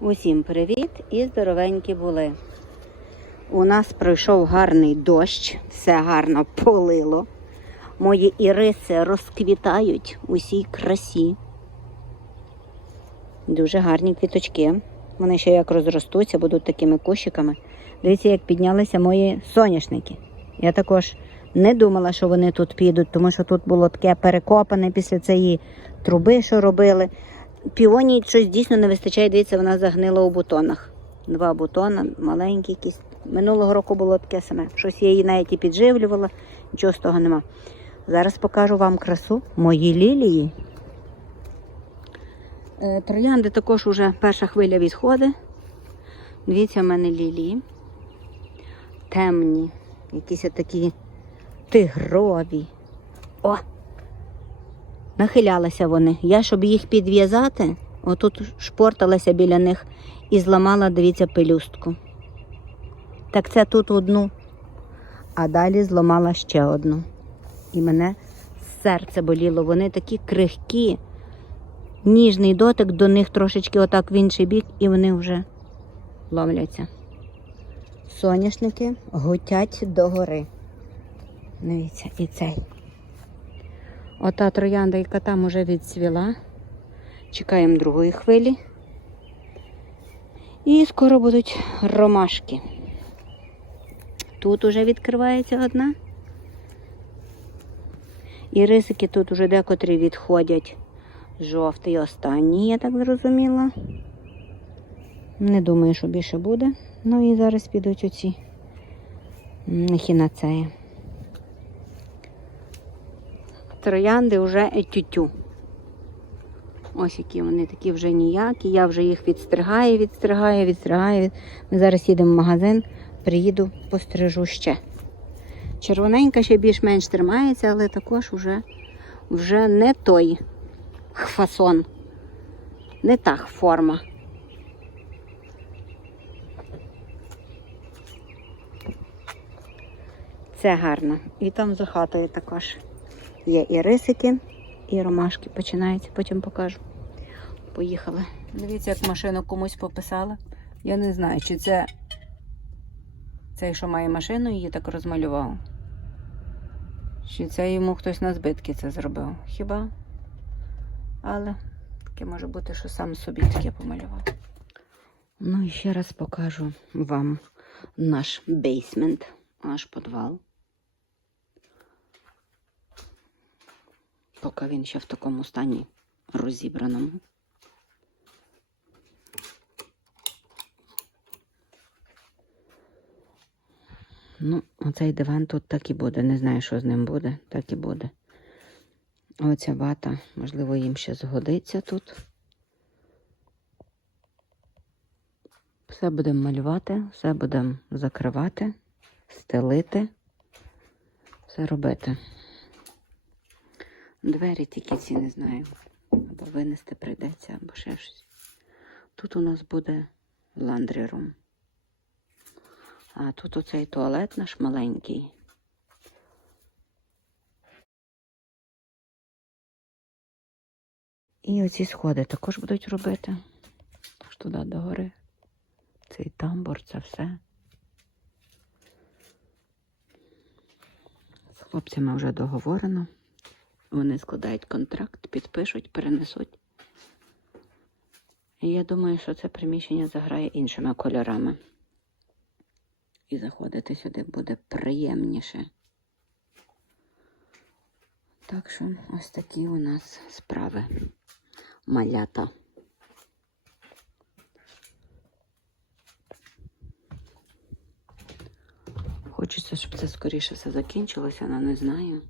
Усім привіт і здоровенькі були. У нас пройшов гарний дощ, все гарно полило. Мої іриси розквітають у всій красі. Дуже гарні квіточки. Вони ще як розростуться, будуть такими кущиками. Дивіться, як піднялися мої соняшники. Я також не думала, що вони тут підуть, тому що тут було таке перекопане після цієї труби, що робили. Піонії щось дійсно не вистачає. Дивіться, вона загнила у бутонах. Два бутона, маленькі якісь. Минулого року було таке саме. Щось я її навіть і підживлювала, нічого з того нема. Зараз покажу вам красу мої лілії. Е, Троянди також уже перша хвиля відходить. Дивіться, в мене лілії. Темні, якісь такі тигрові. О! Нахилялися вони. Я, щоб їх підв'язати, отут шпорталася біля них і зламала, дивіться, пелюстку. Так це тут одну, а далі зламала ще одну. І мене серце боліло. Вони такі крихкі, ніжний дотик до них трошечки отак в інший бік, і вони вже ломляться. Соняшники гутять догори. Дивіться, і цей. Ота троянда, яка там уже відцвіла. Чекаємо другої хвилі. І скоро будуть ромашки. Тут уже відкривається одна. І рисики тут уже декотрі відходять. Жовтий останній, я так зрозуміла. Не думаю, що більше буде. Ну і зараз підуть оці хінацеї. Троянди вже етютю. Ось які вони такі вже ніякі. Я вже їх відстригаю, відстригаю, відстригаю. Ми зараз їдемо в магазин, приїду, пострижу ще. Червоненька ще більш-менш тримається, але також вже, вже не той фасон, не та форма. Це гарно. І там за хатою також є і рисики, і ромашки починаються, потім покажу. Поїхали. Дивіться, як машину комусь пописала. Я не знаю, чи це цей, що має машину, її так розмалював. Чи це йому хтось на збитки це зробив? Хіба? Але таке може бути, що сам собі таке помалював. Ну і ще раз покажу вам наш бейсмент, наш підвал. Поки він ще в такому стані розібраному. Ну, оцей диван тут так і буде. Не знаю, що з ним буде, так і буде. Оця вата, можливо, їм ще згодиться тут. Все будемо малювати, все будемо закривати, стелити, все робити. Двері тільки ці не знаю. Або винести прийдеться, або ще щось. Тут у нас буде ландрі-рум. А тут оцей туалет наш маленький. І оці сходи також будуть робити. Аж туди догори. Цей тамбур, це все. З хлопцями вже договорено. Вони складають контракт, підпишуть, перенесуть. І я думаю, що це приміщення заграє іншими кольорами. І заходити сюди буде приємніше. Так що ось такі у нас справи малята. Хочеться, щоб це скоріше все закінчилося, але не знаю,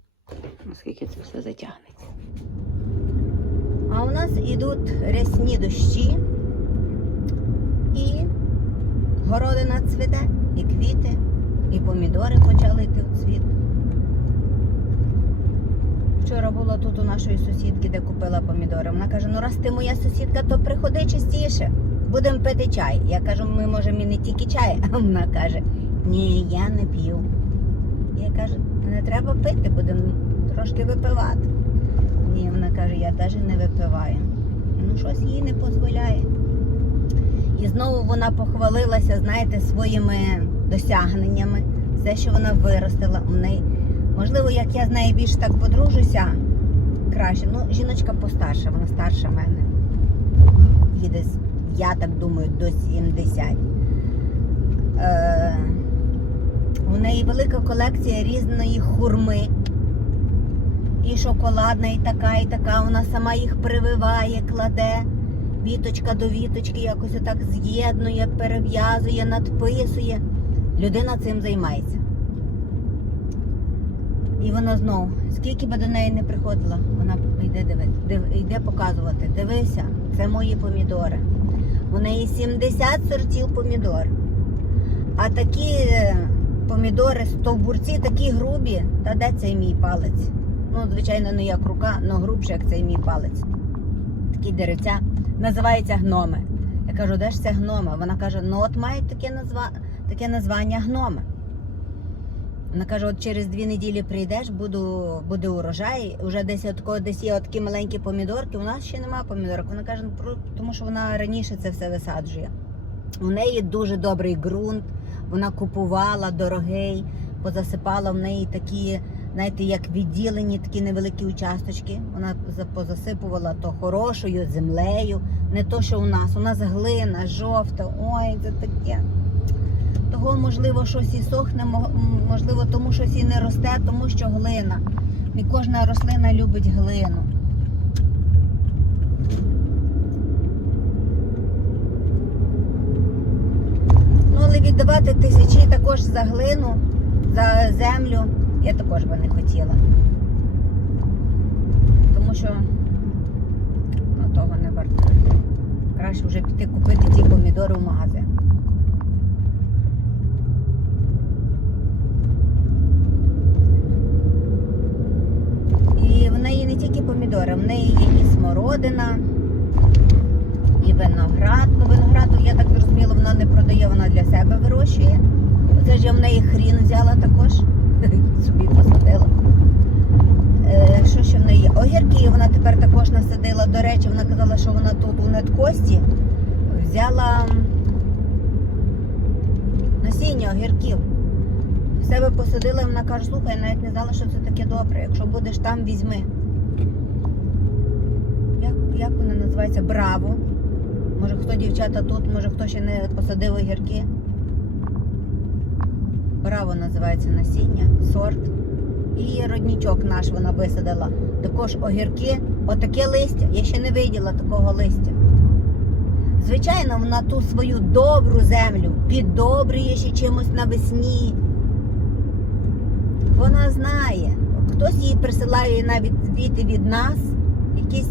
наскільки це все затягнеться. А у нас ідуть рясні дощі і городина цвіте, і квіти, і помідори почали йти в цвіт. Вчора була тут у нашої сусідки, де купила помідори. Вона каже: ну раз ти моя сусідка, то приходи частіше, будемо пити чай. Я кажу, ми можемо і не тільки чай, а вона каже, ні, я не п'ю. Я кажу, не треба пити, будемо трошки випивати. Ні, вона каже, я навіть не випиваю. Ну, щось їй не дозволяє. І знову вона похвалилася, знаєте, своїми досягненнями, все, що вона виростила у неї. Можливо, як я з нею більш так подружуся, краще. Ну, жіночка постарша, вона старша мене. Їде, я так думаю, до 70. Е, у неї велика колекція різної хурми. І шоколадна, і така, і така. Вона сама їх прививає, кладе. Віточка до віточки, якось отак з'єднує, перев'язує, надписує. Людина цим займається. І вона знову, скільки би до неї не приходила, вона йде диви, див- йде показувати. Дивися, це мої помідори. У неї 70 сортів помідор. А такі е, помідори, стовбурці такі грубі, та де цей мій палець? Ну, звичайно, не як рука, але грубше, як цей мій палець. Такі деревця називаються гноми. Я кажу, де ж це гноми? Вона каже, ну от мають таке, назва... таке названня гноми. Вона каже, от через дві неділі прийдеш, буду, буде урожай. Уже десь от, десь є такі маленькі помідорки. У нас ще немає помідорок. Вона каже, ну, тому що вона раніше це все висаджує. У неї дуже добрий ґрунт, вона купувала дорогий, позасипала в неї такі, знаєте, як відділені такі невеликі участочки. Вона за- позасипувала то хорошою землею, не то, що у нас. У нас глина, жовта, ой, це таке. Того, можливо, щось і сохне, можливо, тому щось і не росте, тому що глина. І кожна рослина любить глину. Ну, але віддавати тисячі також за глину, за землю я також би не хотіла. Тому що ну, того не варто. Краще вже піти купити ті помідори в магазин. І в неї не тільки помідори, в неї є і смородина, і виноград. Ну, винограду, я так зрозуміла, вона не продає, вона для себе вирощує. Оце ж я в неї хрін взяла також. Собі посадила. Е, що ще в неї є? Огірки вона тепер також насадила. До речі, вона казала, що вона тут у неткості взяла насіння огірків. В себе посадила, і вона каже, слухай, я навіть не знала, що це таке добре. Якщо будеш там, візьми. Як, як вони називаються? Браво. Може хто дівчата тут, може хто ще не посадив огірки. Браво називається насіння, сорт. І роднічок наш вона висадила. Також огірки, отаке листя. Я ще не виділа такого листя. Звичайно, вона ту свою добру землю піддобрює ще чимось навесні. Вона знає. Хтось їй присилає навіть звіти від нас, якісь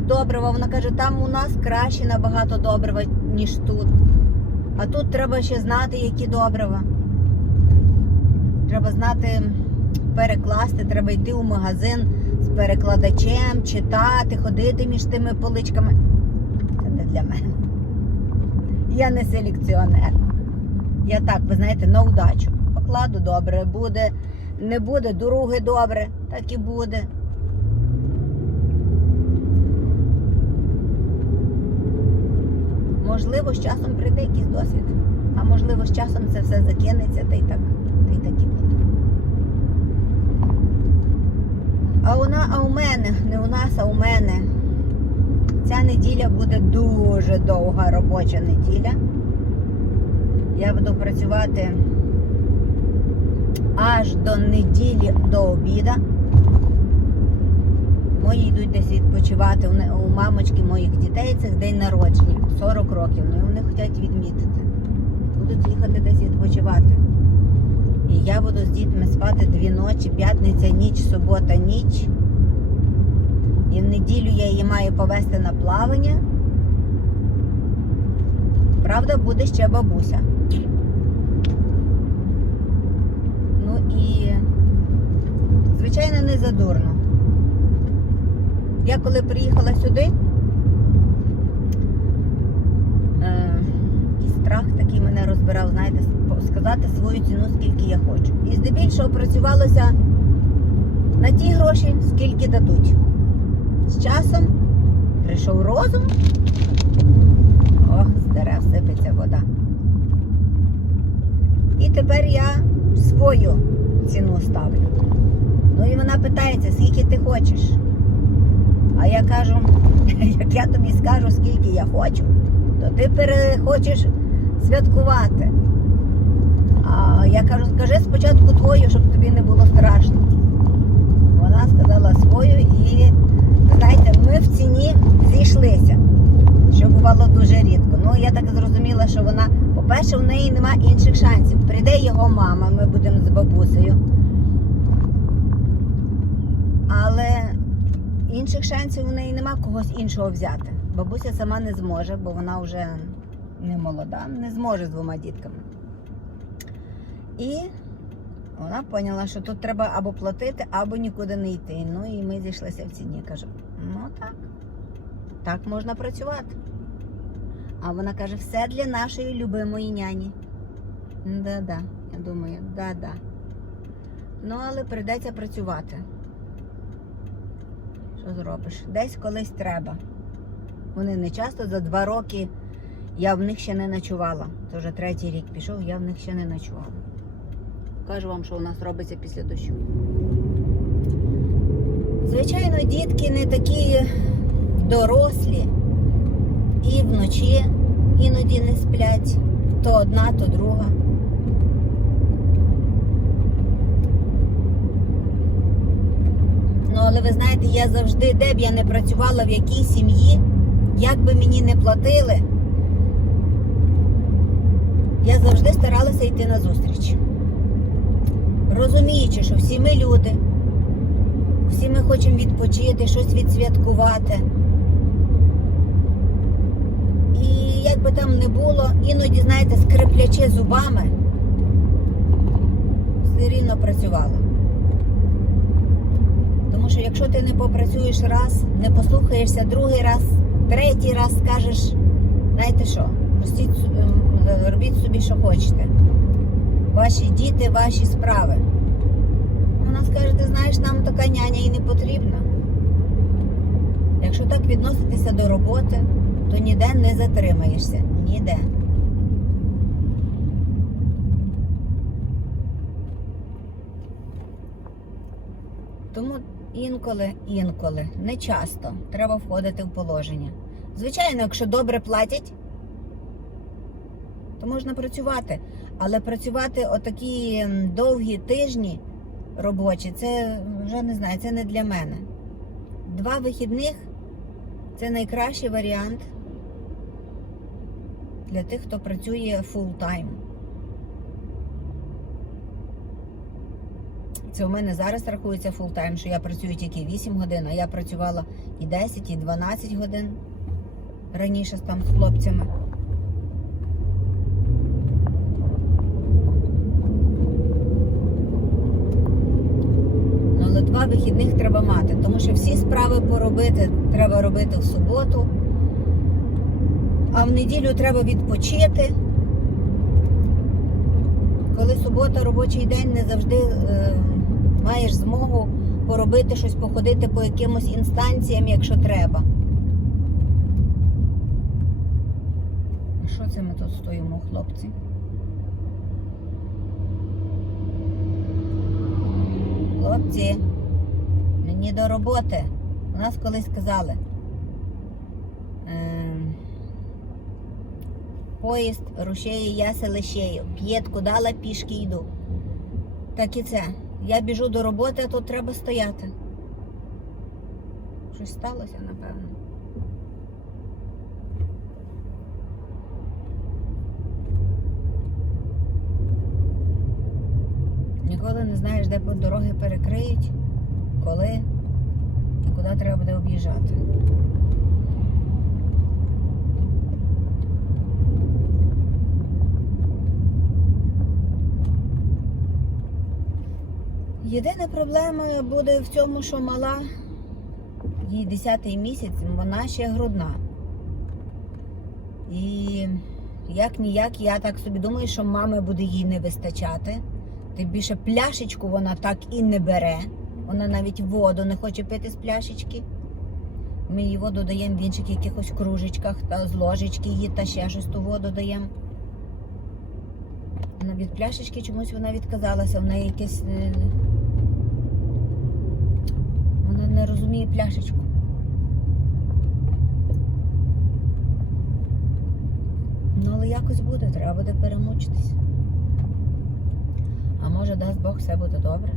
добрива. Вона каже, там у нас краще набагато добрива, ніж тут. А тут треба ще знати, які добрива. Треба знати, перекласти, треба йти у магазин з перекладачем, читати, ходити між тими поличками. Це не для мене. Я не селекціонер. Я так, ви знаєте, на удачу. Покладу добре, буде, не буде, дороги добре, так і буде. Можливо, з часом прийде якийсь досвід, а можливо, з часом це все закинеться та й так, та й так і буде. А у, а у мене, не у нас, а у мене. Ця неділя буде дуже довга робоча неділя. Я буду працювати аж до неділі до обіда. Мої йдуть десь відпочивати. У мамочки моїх дітей це день народження, 40 років. Ну і вони хочуть відмітити. Будуть їхати десь відпочивати. І я буду з дітьми спати дві ночі, п'ятниця, ніч, субота, ніч. І в неділю я її маю повезти на плавання. Правда, буде ще бабуся. Ну і, звичайно, не задурно. Я коли приїхала сюди, е, і страх такий мене розбирав, знаєте, сказати свою ціну, скільки я хочу. І здебільшого працювалося на ті гроші, скільки дадуть. З часом прийшов розум. Ох, з дерев сипеться вода. І тепер я свою ціну ставлю. Ну і вона питається, скільки ти хочеш. А я кажу, як я тобі скажу, скільки я хочу, то ти перехочеш святкувати. А я кажу, скажи спочатку твою, щоб тобі не було страшно. Вона сказала свою і знаєте, ми в ціні зійшлися, що бувало дуже рідко. Ну я так зрозуміла, що вона, по-перше, в неї нема інших шансів. Прийде його мама, ми будемо з бабусею. Але інших шансів у неї нема когось іншого взяти. Бабуся сама не зможе, бо вона вже не молода, не зможе з двома дітками. І вона поняла, що тут треба або платити, або нікуди не йти. Ну і ми зійшлися в ціні. Кажу, ну так, так можна працювати. А вона каже, все для нашої любимої няні. Да-да, я думаю, да-да. Ну, але прийдеться працювати. Що зробиш? Десь колись треба. Вони не часто за два роки я в них ще не ночувала. Це вже третій рік пішов, я в них ще не ночувала. Кажу вам, що у нас робиться після дощу. Звичайно, дітки не такі дорослі і вночі іноді не сплять. То одна, то друга. Ну, але ви знаєте, я завжди, де б я не працювала, в якій сім'ї, як би мені не платили, я завжди старалася йти на зустріч. Розуміючи, що всі ми люди, всі ми хочемо відпочити, щось відсвяткувати. І як би там не було, іноді, знаєте, скриплячи зубами, все рівно працювала. Що якщо ти не попрацюєш раз, не послухаєшся другий раз, третій раз скажеш, знаєте що, ростіть, ем, робіть собі, що хочете. Ваші діти, ваші справи. Вона скаже, ти знаєш, нам така няня і не потрібна. Якщо так відноситися до роботи, то ніде не затримаєшся. Ніде. Тому інколи, інколи, не часто треба входити в положення. Звичайно, якщо добре платять, то можна працювати. Але працювати отакі довгі тижні робочі, це вже не знаю, це не для мене. Два вихідних це найкращий варіант для тих, хто працює full Це у мене зараз рахується time, що я працюю тільки 8 годин, а я працювала і 10, і 12 годин раніше там з хлопцями. Ну, але два вихідних треба мати, тому що всі справи поробити треба робити в суботу, а в неділю треба відпочити. Коли субота, робочий день, не завжди е, маєш змогу поробити щось, походити по якимось інстанціям, якщо треба. А що це ми тут стоїмо, хлопці? Хлопці, мені до роботи. У нас колись сказали. ем, Поїзд рушеє, я селищею. П'єтку дала, пішки йду. Так і це. Я біжу до роботи, а тут треба стояти. Щось сталося, напевно. Ніколи не знаєш, де дороги перекриють, коли і куди треба буде об'їжджати. Єдина проблема буде в цьому, що мала їй 10 місяць, вона ще грудна. І як ніяк, я так собі думаю, що мами буде їй не вистачати. Тим більше пляшечку вона так і не бере. Вона навіть воду не хоче пити з пляшечки. Ми їй воду даємо в інших якихось кружечках та з ложечки її та ще щось ту воду даємо. Від пляшечки чомусь вона відказалася. В неї якесь. Не розуміє пляшечку. Ну, але якось буде, треба буде перемучитись. А може дасть Бог все буде добре.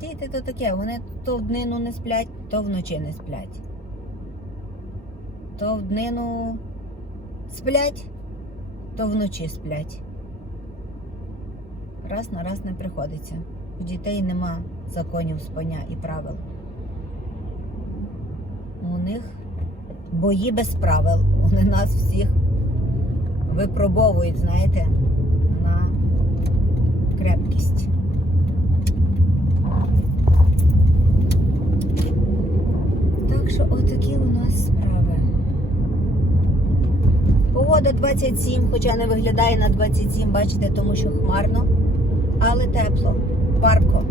Діти то таке, вони то в днину не сплять, то вночі не сплять. То в днину сплять, то вночі сплять. Раз на раз не приходиться. У дітей нема законів спання і правил. У них бої без правил. Вони нас всіх випробовують, знаєте, на крепкість. Так що отакі у нас справи. Погода 27, хоча не виглядає на 27, бачите, тому що хмарно, але тепло, парко.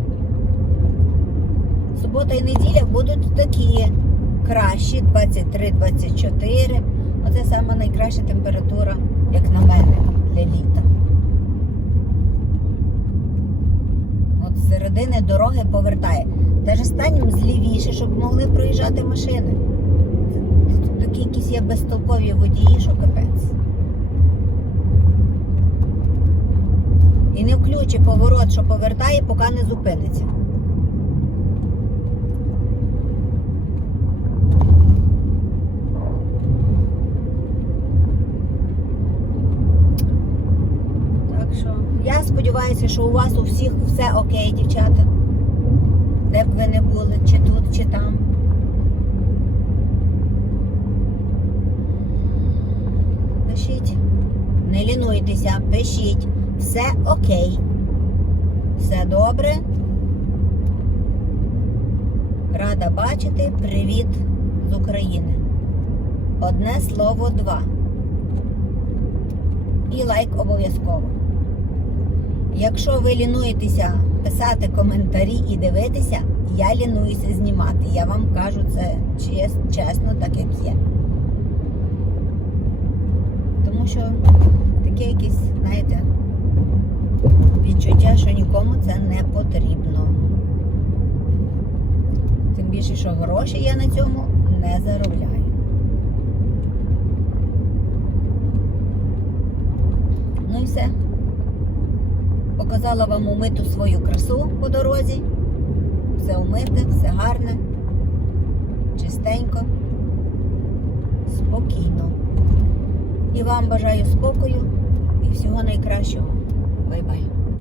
Субота і неділя будуть такі кращі, 23-24. Оце саме найкраща температура, як на мене, для літа. От середини дороги повертає. Теж станемо злівіше, щоб могли проїжджати машини. Тут такі якісь є безтолкові водії, що капець. І не включи поворот, що повертає, поки не зупиниться. Так що я сподіваюся, що у вас у всіх все окей, дівчата. Де б ви не були, чи тут, чи там. Пишіть. Не лінуйтеся, пишіть. Все окей. Все добре. Рада бачити. Привіт з України. Одне слово два. І лайк обов'язково. Якщо ви лінуєтеся писати коментарі і дивитися, я лінуюся знімати. Я вам кажу це чес- чесно, так як є. Тому що таке якесь, знаєте, відчуття, що нікому це не потрібно. Тим більше, що гроші я на цьому не заробляю. Ну і все. Показала вам умиту свою красу по дорозі. Все умите, все гарне, чистенько, спокійно. І вам бажаю спокою і всього найкращого. Bye-bye.